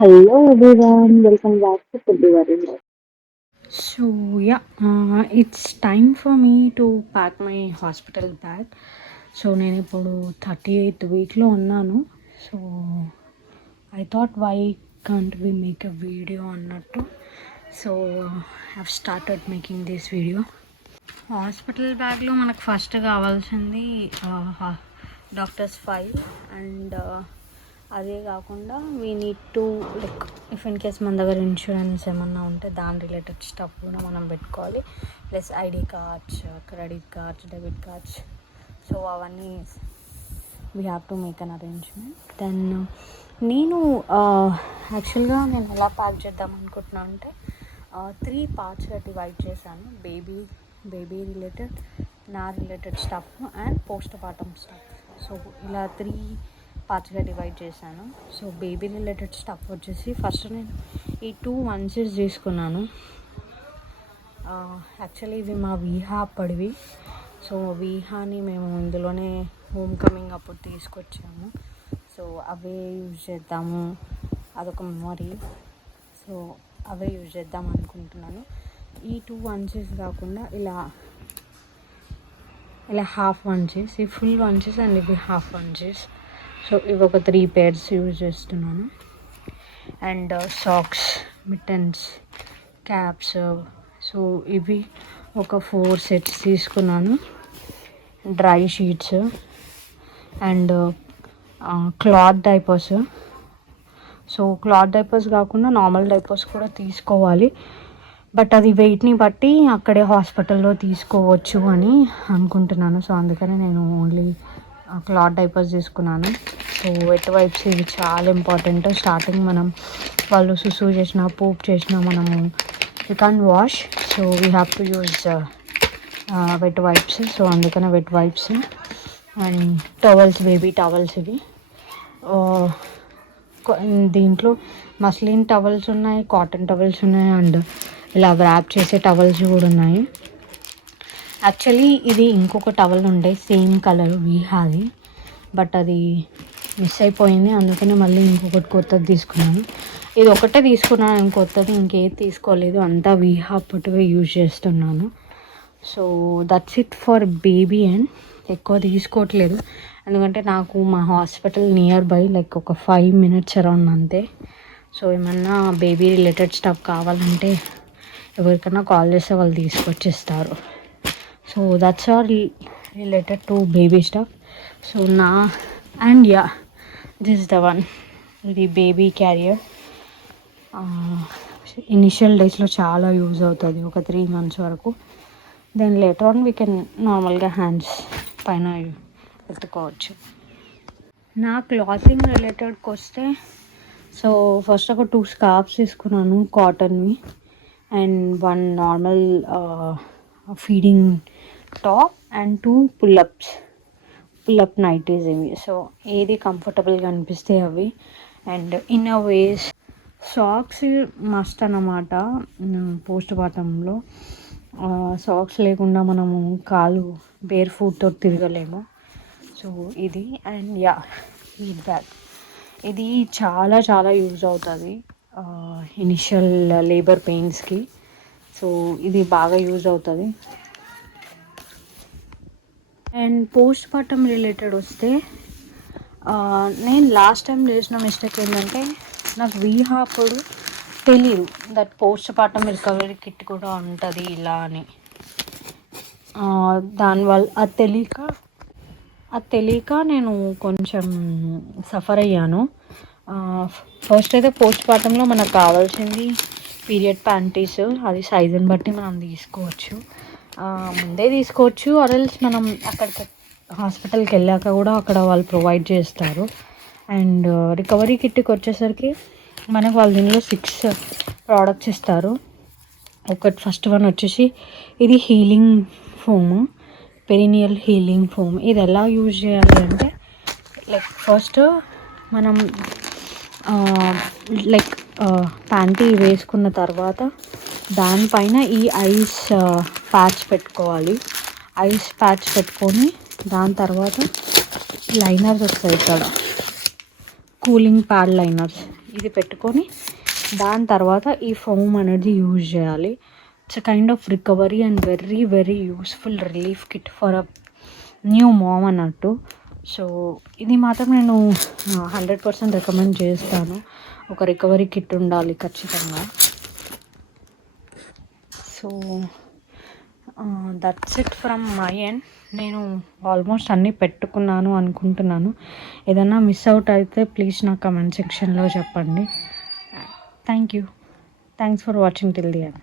Hello everyone, welcome back to February. It's time for me to pack my hospital bag. So నేను ఇప్పుడు 38th వీక్లో ఉన్నాను. So I thought why can't we make a video అన్నట్టు. So have started making this video. Hospital బ్యాగ్లో మనకు first కావాల్సింది doctors file and అదే కాకుండా we need to like if in case మన దగ్గర ఇన్సూరెన్స్ ఏమన్నా ఉంటే దాని రిలేటెడ్ స్టఫ్ కూడా మనం పెట్టుకోవాలి. Plus ID cards, credit cards, debit cards. So అవన్నీ we have to make an arrangement. Then నేను యాక్చువల్గా నేను ఎలా ప్యాక్ చేద్దాం అనుకుంటున్నా అంటే 3 పార్ట్స్గా డివైడ్ చేశాను. బేబీ రిలేటెడ్, నా related stuff and post partum stuff. So ఇలా 3 పార్ట్స్గా డివైడ్ చేశాను. సో బేబీ రిలేటెడ్ స్టఫ్ వచ్చేసి ఫస్ట్ నేను ఈ 2 వన్సెస్ తీసుకున్నాను. యాక్చువల్లీ ఇవి మా వీహా అప్పటివి. సో వీహాని మేము ఇందులోనే హోమ్ కమింగ్ అప్పుడు తీసుకొచ్చాము. సో అవే యూజ్ చేద్దాము, అదొక మెమరీ. సో అవే యూజ్ చేద్దాం అనుకుంటున్నాను. ఈ 2 వన్సెస్ కాకుండా ఇలా హాఫ్ వన్సెస్, ఈ ఫుల్ వన్సెస్ అండ్ ఇవి హాఫ్ వన్సెస్. సో ఇవి ఒక 3 pairs యూజ్ చేస్తున్నాను. And socks, mittens, caps. So ఇవి ఒక 4 sets తీసుకున్నాను. Dry sheets and cloth diapers. So cloth diapers కాకుండా నార్మల్ డైపర్స్ కూడా తీసుకోవాలి, బట్ అది వెయిట్ని బట్టి అక్కడే హాస్పిటల్లో తీసుకోవచ్చు అని అనుకుంటున్నాను. సో అందుకనే నేను ఓన్లీ క్లాత్ డైపర్స్ తీసుకున్నాను. సో వెట్ వైప్స్ ఇవి చాలా ఇంపార్టెంట్. స్టార్టింగ్ మనం వాళ్ళు సుసు చేసినా పూప్ చేసినా మనము you can wash. So we have to use wet wipes. So అందుకనే wet wipes and towels, baby towels. ఇవి దీంట్లో మస్లిన్ టవల్స్ ఉన్నాయి, కాటన్ టవల్స్ ఉన్నాయి అండ్ ఇలా వ్రాప్ చేసే టవల్స్ కూడా ఉన్నాయి. యాక్చువల్లీ ఇది ఇంకొక టవల్ ఉండే సేమ్ కలర్ వీహాది, బట్ అది మిస్ అయిపోయింది. అందుకనే మళ్ళీ ఇంకొకటి కొత్తది తీసుకున్నాను. ఇది ఒకటే తీసుకున్నాను, కొత్తది ఇంకేది తీసుకోలేదు. అంతా వీహా అప్పటివే యూజ్ చేస్తున్నాను. So that's it for baby. And ఎక్కువ తీసుకోవట్లేదు ఎందుకంటే నాకు మా హాస్పిటల్ నియర్ బై లైక్ ఒక 5 minutes అరౌండ్ అంతే. సో ఏమన్నా బేబీ రిలేటెడ్ స్టఫ్ కావాలంటే ఎవరికైనా కాల్ చేస్తే వాళ్ళు తీసుకొచ్చిస్తారు. So that's all related to baby stuff. So and this the one, ఇది బేబీ క్యారియర్. ఇనిషియల్ డేస్లో చాలా యూజ్ అవుతుంది, ఒక 3 months వరకు. Then later on we can నార్మల్గా హ్యాండ్స్ పైన పెట్టుకోవచ్చు. నా క్లాతింగ్ రిలేటెడ్కి వస్తే సో ఫస్ట్ ఒక 2 scarves తీసుకున్నాను కాటన్వి and 1 normal feeding top and 2 pull up nighties ఇవి. సో ఏది కంఫర్టబుల్గా అనిపిస్తే అవి. And inner wears, socks must అన్నమాట పోస్ట్ పార్టంలో. సాక్స్ లేకుండా మనము కాలు బేర్ ఫూట్తో తిరగలేము. సో ఇది అండ్ ఈ బ్యాగ్, ఇది చాలా చాలా యూజ్ అవుతుంది ఇనిషియల్ లేబర్ పెయిన్స్కి. సో ఇది బాగా యూజ్ అవుతుంది. అండ్ పోస్ట్ పార్టమ్ రిలేటెడ్ వస్తే నేను లాస్ట్ టైం చేసిన మిస్టేక్ ఏంటంటే నాకు వీహా అప్పుడు తెలీదు that post partum recovery kit కూడా ఉంటుంది ఇలా అని. దానివల్ల అది తెలియక నేను కొంచెం సఫర్ అయ్యాను. ఫస్ట్ అయితే పోస్ట్ పార్టంలో మనకు కావాల్సింది పీరియడ్ ప్యాంటీస్. అది సైజుని బట్టి మనం తీసుకోవచ్చు, ముందే తీసుకోవచ్చు ఆర్ఎల్స్ మనం అక్కడికి హాస్పిటల్కి వెళ్ళాక కూడా అక్కడ వాళ్ళు ప్రొవైడ్ చేస్తారు. అండ్ రికవరీ కిట్కి వచ్చేసరికి మనకు వాళ్ళు దీనిలో 6 ప్రోడక్ట్స్ ఇస్తారు. ఒకటి ఫస్ట్ వన్ వచ్చేసి ఇది healing foam, perineal healing foam. ఇది ఎలా యూజ్ చేయాలి అంటే లైక్ ఫస్ట్ మనం లైక్ ప్యాంటీ వేసుకున్న తర్వాత దానిపైన ఈ ఐస్ ప్యాచ్ పెట్టుకోవాలి. ఐస్ ప్యాచ్ పెట్టుకొని దాని తర్వాత లైనర్స్ వస్తాయి ఇక్కడ, కూలింగ్ ప్యాడ్ లైనర్స్. ఇది పెట్టుకొని దాని తర్వాత ఈ ఫోమ్ అనేది యూజ్ చేయాలి. It's kind of recovery and very very useful relief kit for a new mom అన్నట్టు. సో ఇది మాత్రం నేను 100% రికమెండ్ చేస్తాను. ఒక రికవరీ కిట్ ఉండాలి ఖచ్చితంగా. So that's it from my end. నేను ఆల్మోస్ట్ అన్నీ పెట్టుకున్నాను అనుకుంటున్నాను. ఏదన్నా మిస్ అవుట్ అయితే ప్లీజ్ నా కమెంట్ సెక్షన్లో చెప్పండి. Thanks for watching till the end.